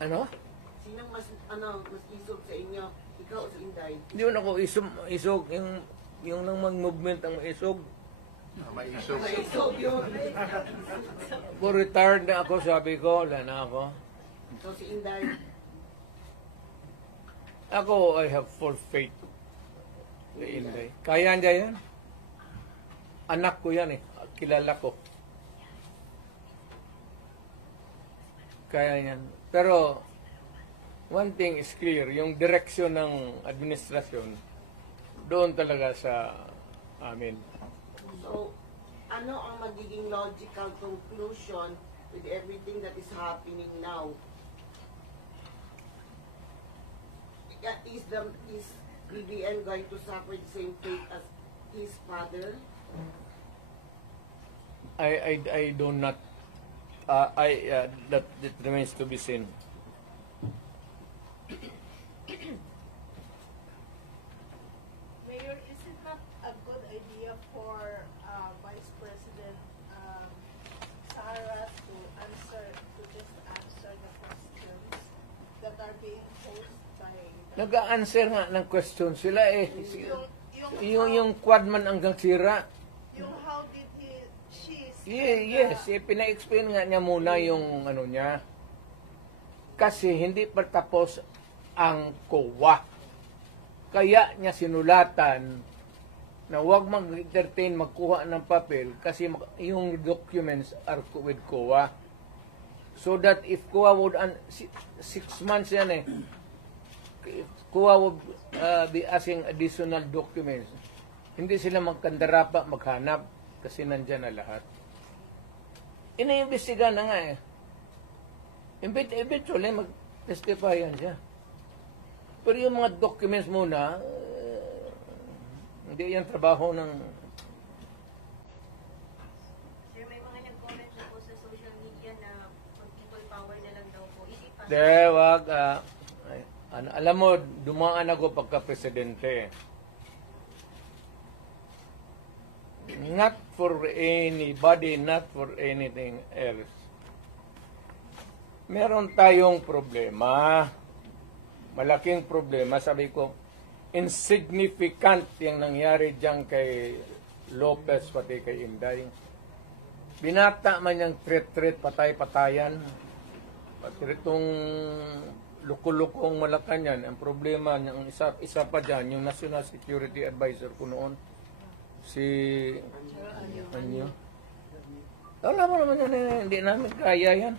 Ano? Sinong mas isog sa inyo? Ikaw o si Inday? Hindi mo ako isog. Yung nang mag-movement ang maisog. May isog. May isog yun. Kung retired na ako, sabi ko, wala na ako. So si Inday, Ako, I have full faith. Inday. Kaya niya yan. Anak ko yan eh. Kilala ko. Kaya yan. Pero, one thing is clear, yung direksyon ng administrasyon, doon talaga sa amin. so ano ang magiging logical conclusion with everything that is happening now? Is BBM going to suffer the same fate as his father? I do not, that remains to be seen. Mayor, is it not a good idea for Vice President Sara to just answer the questions that are being posed by Nag-a-answer nga ng question sila eh. Yung quadman hanggang sira. yung how did she Yes, pina-explain nga niya muna yung ano niya. Kasi hindi pa tapos ang COA. Kaya niya sinulatan na huwag mag-entertain magkuha ng papel kasi yung documents are with COA. So that if COA would, 6 months yan eh, if COA would be asking additional documents, hindi sila magkandarapa, maghanap kasi nandyan na lahat. Ina-imbestiga na nga eh. Eventually, mag-testify yan siya. Pero yung mga documents muna, hindi yan trabaho ng... Sir, may mga nag-comment na po sa social media na people power na lang daw po. Is it possible? wag. Alam mo, dumaan ako pagka-presidente. Not for anybody, not for anything else. Meron tayong problema. Malaking problema. Sabi ko, insignificant yung nangyari dyan kay Lopez pati kay Inday. Binata man yung threat, patay-patayan. Pati itong luko-lukong Malacanang, ang problema ng isa pa dyan, yung National Security Advisor ko noon, si Anyo. Alam mo naman yan, hindi namin kaya yan.